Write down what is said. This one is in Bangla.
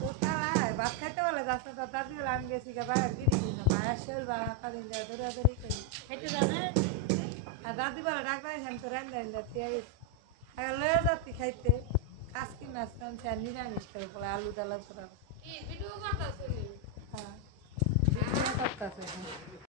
দোতলায় ভাত খাইতে বলে যাচ্ছে তো দাদি বলে আমি গেছি বাইরে দিদি মায়ের শরীর বাবা কাদিন যায় দৌড়াদৌড়ি করি খাইতে জানে আর দাদি বলে ডাক্তার এখান তো রান্না দিয়ে গেছি আগে লয়ে যাচ্ছি খাইতে কাজ কিনে আসতাম সে নিরামিষ করে বলে আলু ডালা করা